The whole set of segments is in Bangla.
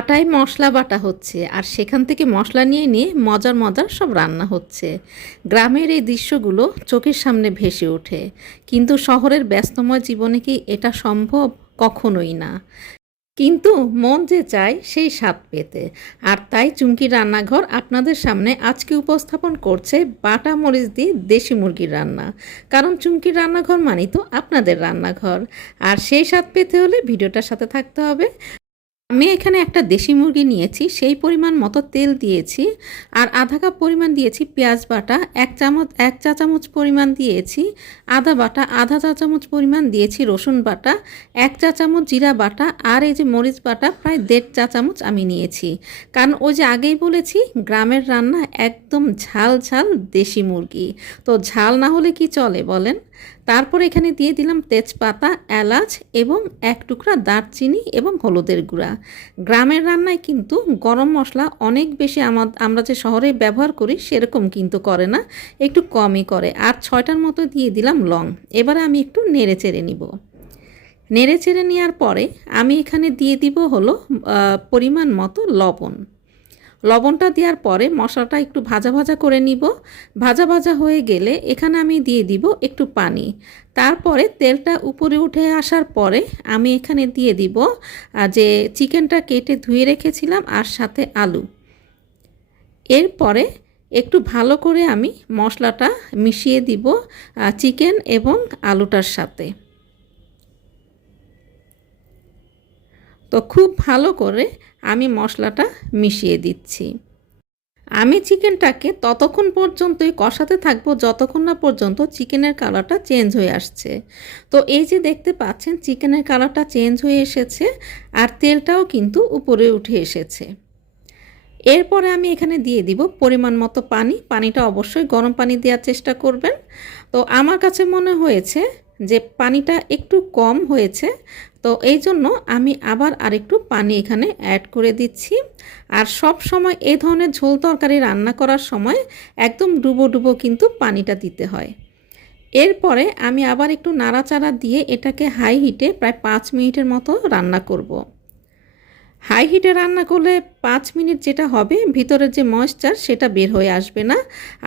পাটায় মশলা বাটা হচ্ছে আর সেখান থেকে মশলা নিয়ে নিয়ে মজার মজার সব রান্না হচ্ছে। গ্রামের এই দৃশ্যগুলো চোখের সামনে ভেসে ওঠে। কিন্তু শহরের ব্যস্তময় জীবনে কি এটা সম্ভব? কখনোই না। কিন্তু মন যে চায় সেই স্বাদ পেতে। আর তাই চুমকি রান্নাঘর আপনাদের সামনে আজকে উপস্থাপন করছে বাটা মরিচ দিয়ে দেশি মুরগির রান্না। কারণ চুমকির রান্নাঘর মানেই তো আপনাদের রান্নাঘর। আর সেই স্বাদ পেতে হলে ভিডিওটার সাথে থাকতে হবে। আমি এখানে একটা দেশি মুরগি নিয়েছি, সেই পরিমাণ মতো তেল দিয়েছি আর আধা কাপ পরিমাণ দিয়েছি পেঁয়াজ বাটা, এক চামচ, এক চা চামচ পরিমাণ দিয়েছি আদা বাটা, আধা চা চামচ পরিমাণ দিয়েছি রসুন বাটা, এক চা চামচ জিরা বাটা আর এই যে মরিচ বাটা প্রায় দেড় চা চামচ আমি নিয়েছি। কারণ ওই যে আগেই বলেছি, গ্রামের রান্না একদম ঝাল ঝাল দেশি মুরগি। তো ঝাল না হলে কি চলে বলেন? তারপর এখানে দিয়ে দিলাম তেজপাতা, এলাচ এবং এক টুকরা দারচিনি এবং হলুদের গুঁড়া। গ্রামের রান্নায় কিন্তু গরম মশলা অনেক বেশি আমরা যে শহরে ব্যবহার করি সেরকম কিন্তু করে না, একটু কমই করে। আর ছয়টার মতো দিয়ে দিলাম লং। এবারে আমি একটু নেড়ে চেড়ে নিব। নেড়ে চেড়ে নেওয়ার পরে আমি এখানে দিয়ে দিব হলো পরিমাণ মতো লবণ। লবণটা দেওয়ার পরে মশলাটা একটু ভাজা ভাজা করে নিব। ভাজা ভাজা হয়ে গেলে এখানে আমি দিয়ে দিব একটু পানি। তারপরে তেলটা উপরে উঠে আসার পরে আমি এখানে দিয়ে দিব যে চিকেনটা কেটে ধুয়ে রেখেছিলাম আর সাথে আলু। এরপরে একটু ভালো করে আমি মশলাটা মিশিয়ে দিব চিকেন এবং আলুটার সাথে। তো খুব ভালো করে আমি মশলাটা মিশিয়ে দিচ্ছি। আমি চিকেনটাকে ততক্ষণ পর্যন্তই কষাতে থাকব, যতক্ষণ না পর্যন্ত চিকেনের কালারটা চেঞ্জ হয়ে আসছে। তো এই যে দেখতে পাচ্ছেন, চিকেনের কালারটা চেঞ্জ হয়ে এসেছে আর তেলটাও কিন্তু উপরে উঠে এসেছে। এরপরে আমি এখানে দিয়ে দিব পরিমাণ মতো পানি। পানিটা অবশ্যই গরম পানি দেওয়ার চেষ্টা করবেন। তো আমার কাছে মনে হয়েছে যে পানিটা একটু কম হয়েছে, তো এই জন্য আমি আবার আরেকটু পানি এখানে অ্যাড করে দিচ্ছি আর সব সময় এই ধরনের ঝোল তরকারি রান্না করার সময় একদম ডুবো ডুবো কিন্তু পানিটা দিতে হয় এরপরে আমি আবার একটু নাড়াচাড়া দিয়ে এটাকে হাই হিটে প্রায় পাঁচ মিনিটের মতো রান্না করব। হাই হিটে রান্না করলে পাঁচ মিনিট যেটা হবে, ভিতরের যে ময়েশ্চার সেটা বের হয়ে আসবে না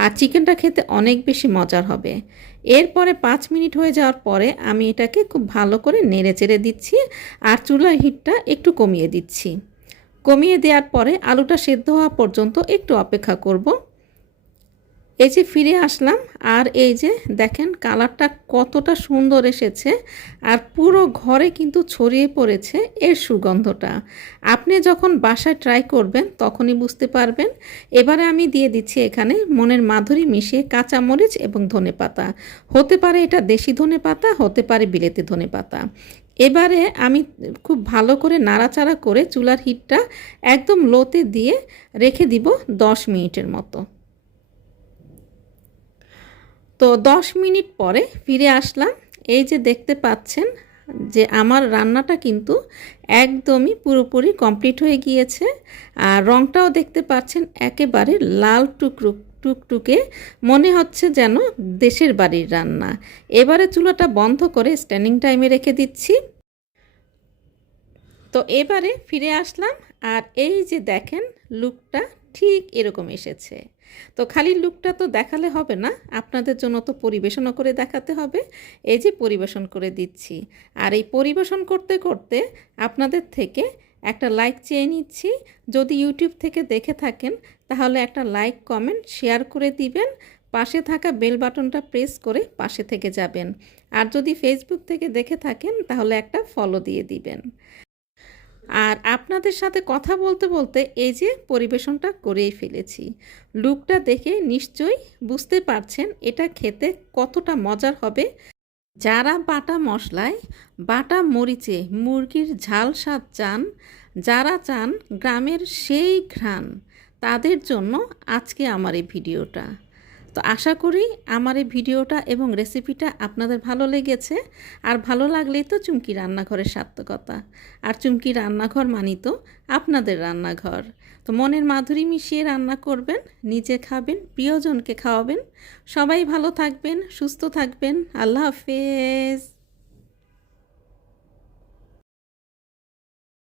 আর চিকেনটা খেতে অনেক বেশি মজার হবে। এরপরে পাঁচ মিনিট হয়ে যাওয়ার পরে আমি এটাকে খুব ভালো করে নেড়ে চেড়ে দিচ্ছি আর চুলার হিটটা একটু কমিয়ে দিচ্ছি। কমিয়ে দেওয়ার পরে আলুটা সেদ্ধ হওয়া পর্যন্ত একটু অপেক্ষা করব। এই যে ফিরে আসলাম, আর এই যে দেখেন কালারটা কতটা সুন্দর এসেছে, আর পুরো ঘরে কিন্তু ছড়িয়ে পড়েছে এর সুগন্ধটা। আপনি যখন বাসায় ট্রাই করবেন, তখনই বুঝতে পারবেন। এবারে আমি দিয়ে দিচ্ছি এখানে মনের মাধুরী মিশিয়ে কাঁচামরিচ এবং ধনে পাতা। হতে পারে এটা দেশি ধনে পাতা, হতে পারে বিলেতি ধনে পাতা। এবারে আমি খুব ভালো করে নাড়াচাড়া করে চুলার হিটটা একদম লোতে দিয়ে রেখে দিব দশ মিনিটের মতো। তো দশ মিনিট পরে ফিরে আসলাম। এই যে দেখতে পাচ্ছেন যে আমার রান্নাটা কিন্তু একদমই পুরোপুরি কমপ্লিট হয়ে গিয়েছে আর রঙটাও দেখতে পাচ্ছেন একেবারে লাল টুকরো টুকটুকে। মনে হচ্ছে যেন দেশের বাড়ির রান্না। এবারে চুলাটা বন্ধ করে স্ট্যান্ডিং টাইমে রেখে দিচ্ছি। তো এবারে ফিরে আসলাম আর এই যে দেখেন লুকটা ঠিক এরকম এসেছে। তো খালি লুকটা তো দেখালে হবে না, আপনাদের জন্য তো পরিবেশনও করে দেখাতে হবে। এই যে পরিবেশন করে দিচ্ছি, আর এই পরিবেশন করতে করতে আপনাদের থেকে একটা লাইক চেয়ে নিচ্ছি। যদি ইউটিউব থেকে দেখে থাকেন, তাহলে একটা লাইক কমেন্ট শেয়ার করে দিবেন। পাশে থাকা বেল বাটনটা প্রেস করে পাশে থেকে যাবেন। আর যদি ফেসবুক থেকে দেখে থাকেন, তাহলে একটা ফলো দিয়ে দিবেন। আর আপনাদের সাথে কথা বলতে বলতে এই যে পরিবেশনটা করেই ফেলেছি। লুকটা দেখে নিশ্চয়ই বুঝতে পারছেন এটা খেতে কতটা মজার হবে। যারা বাটা মশলায় বাটা মরিচে মুরগির ঝাল স্বাদ চান, যারা চান গ্রামের সেই ঘ্রাণ, তাদের জন্য আজকে আমার এই ভিডিওটা। তো আশা করি আমার এই ভিডিওটা এবং রেসিপিটা আপনাদের ভালো লেগেছে। আর ভালো লাগলেই তো চুমকি রান্নাঘরের সার্থকতা। আর চুমকি রান্নাঘর মানি তো আপনাদের রান্নাঘর। তো মনের মাধুরী মিশিয়ে রান্না করবেন, নিজে খাবেন, প্রিয়জনকে খাওয়াবেন। সবাই ভালো থাকবেন, সুস্থ থাকবেন। আল্লাহ হাফেজ।